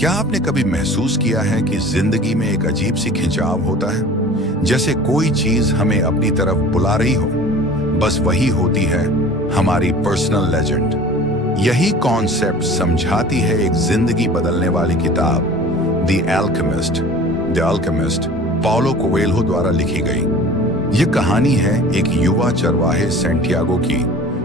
क्या आपने कभी महसूस किया है कि जिंदगी में एक अजीब सी खिंचाव होता है, जैसे कोई चीज हमें अपनी तरफ बुला रही हो? बस वही होती है हमारी पर्सनल लेजेंड। यही कॉन्सेप्ट समझाती है एक जिंदगी बदलने वाली किताब द अल्केमिस्ट पाउलो कोएल्हो द्वारा लिखी गई। यह कहानी है एक युवा चरवाहे सैंटियागो की,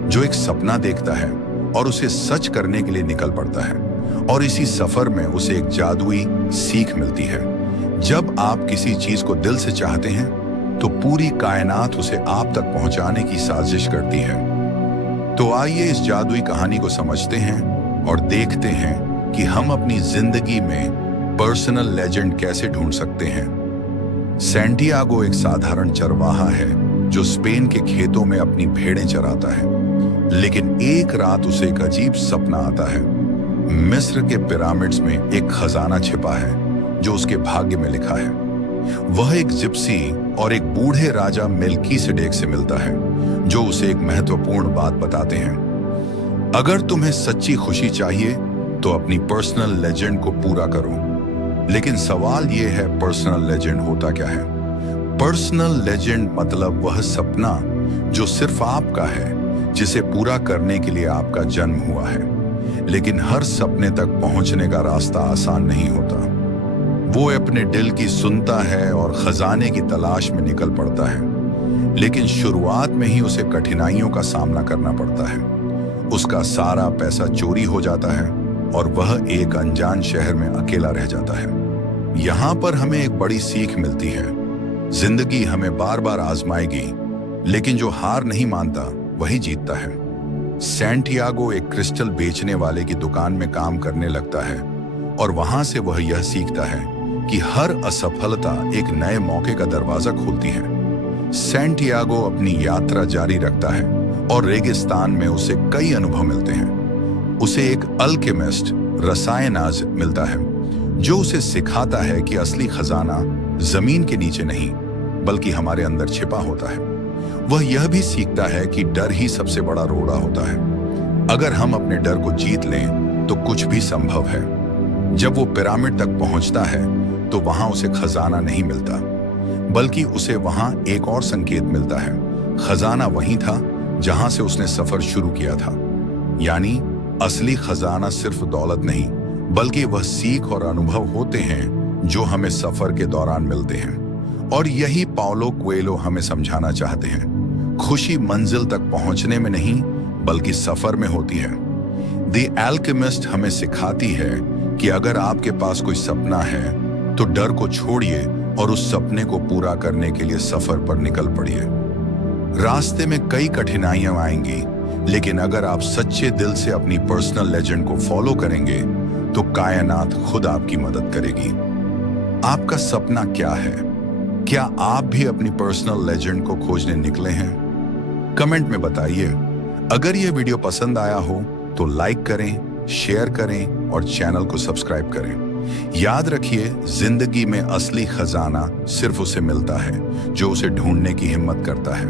जो एक सपना देखता है और उसे सच करने के लिए निकल पड़ता है। और इसी सफर में उसे एक जादुई सीख मिलती है। जब आप किसी चीज को दिल से चाहते हैं तो पूरी कायनात उसे आप तक पहुंचाने की साजिश करती है। तो आइए इस जादुई कहानी को समझते हैं और देखते हैं कि हम अपनी जिंदगी में पर्सनल लेजेंड कैसे ढूंढ सकते हैं। सैंटियागो एक साधारण चरवाहा है जो स्पेन के खेतों में अपनी भेड़ें चराता है। लेकिन एक रात उसे एक अजीब सपना आता है। मिस्र के पिरामिड्स में एक खजाना छिपा है जो उसके भाग्य में लिखा है। वह एक जिप्सी और एक बूढ़े राजा मेल्कीसेडेक से मिलता है, जो उसे एक महत्वपूर्ण बात बताते हैं। अगर तुम्हें सच्ची खुशी चाहिए तो अपनी पर्सनल लेजेंड को पूरा करो। लेकिन सवाल यह है, पर्सनल लेजेंड होता क्या है? पर्सनल लेजेंड मतलब वह सपना जो सिर्फ आपका है, जिसे पूरा करने के लिए आपका जन्म हुआ है। लेकिन हर सपने तक पहुंचने का रास्ता आसान नहीं होता। वो अपने दिल की सुनता है और खजाने की तलाश में निकल पड़ता है। लेकिन शुरुआत में ही उसे कठिनाइयों का सामना करना पड़ता है। उसका सारा पैसा चोरी हो जाता है और वह एक अनजान शहर में अकेला रह जाता है। यहाँ पर हमें एक बड़ी सीख मिलती है। जिंदगी हमें बार बार आजमाएगी, लेकिन जो हार नहीं मानता वही जीतता है। सैंटियागो एक क्रिस्टल बेचने वाले की दुकान में काम करने लगता है और वहां से वह यह सीखता है कि हर असफलता एक नए मौके का दरवाजा खोलती है। सैंटियागो अपनी यात्रा जारी रखता है और रेगिस्तान में उसे कई अनुभव मिलते हैं। उसे एक अल्केमिस्ट रसायनाज मिलता है जो उसे सिखाता है कि असली खजाना जमीन के नीचे नहीं बल्कि हमारे अंदर छिपा होता है। वह यह भी सीखता है कि डर ही सबसे बड़ा रोड़ा होता है। अगर हम अपने डर को जीत लें तो कुछ भी संभव है। जब वो पिरामिड तक पहुंचता है तो वहां उसे खजाना नहीं मिलता, बल्कि उसे वहां एक और संकेत मिलता है। खजाना वहीं था जहां से उसने सफर शुरू किया था। यानी असली खजाना सिर्फ दौलत नहीं, बल्कि वह सीख और अनुभव होते हैं जो हमें सफर के दौरान मिलते हैं। और यही पाउलो कोएल्हो हमें समझाना चाहते हैं। खुशी मंजिल तक पहुंचने में नहीं बल्कि सफर में होती है। द अल्केमिस्ट हमें सिखाती है कि अगर आपके पास कोई सपना है तो डर को छोड़िए और उस सपने को पूरा करने के लिए सफर पर निकल पड़िए। रास्ते में कई कठिनाइयां आएंगी, लेकिन अगर आप सच्चे दिल से अपनी पर्सनल लेजेंड को फॉलो करेंगे तो कायनात खुद आपकी मदद करेगी। आपका सपना क्या है? क्या आप भी अपनी पर्सनल लेजेंड को खोजने निकले हैं? कमेंट में बताइए। अगर यह वीडियो पसंद आया हो तो लाइक करें, शेयर करें और चैनल को सब्सक्राइब करें। याद रखिए, जिंदगी में असली खजाना सिर्फ उसे मिलता है जो उसे ढूंढने की हिम्मत करता है।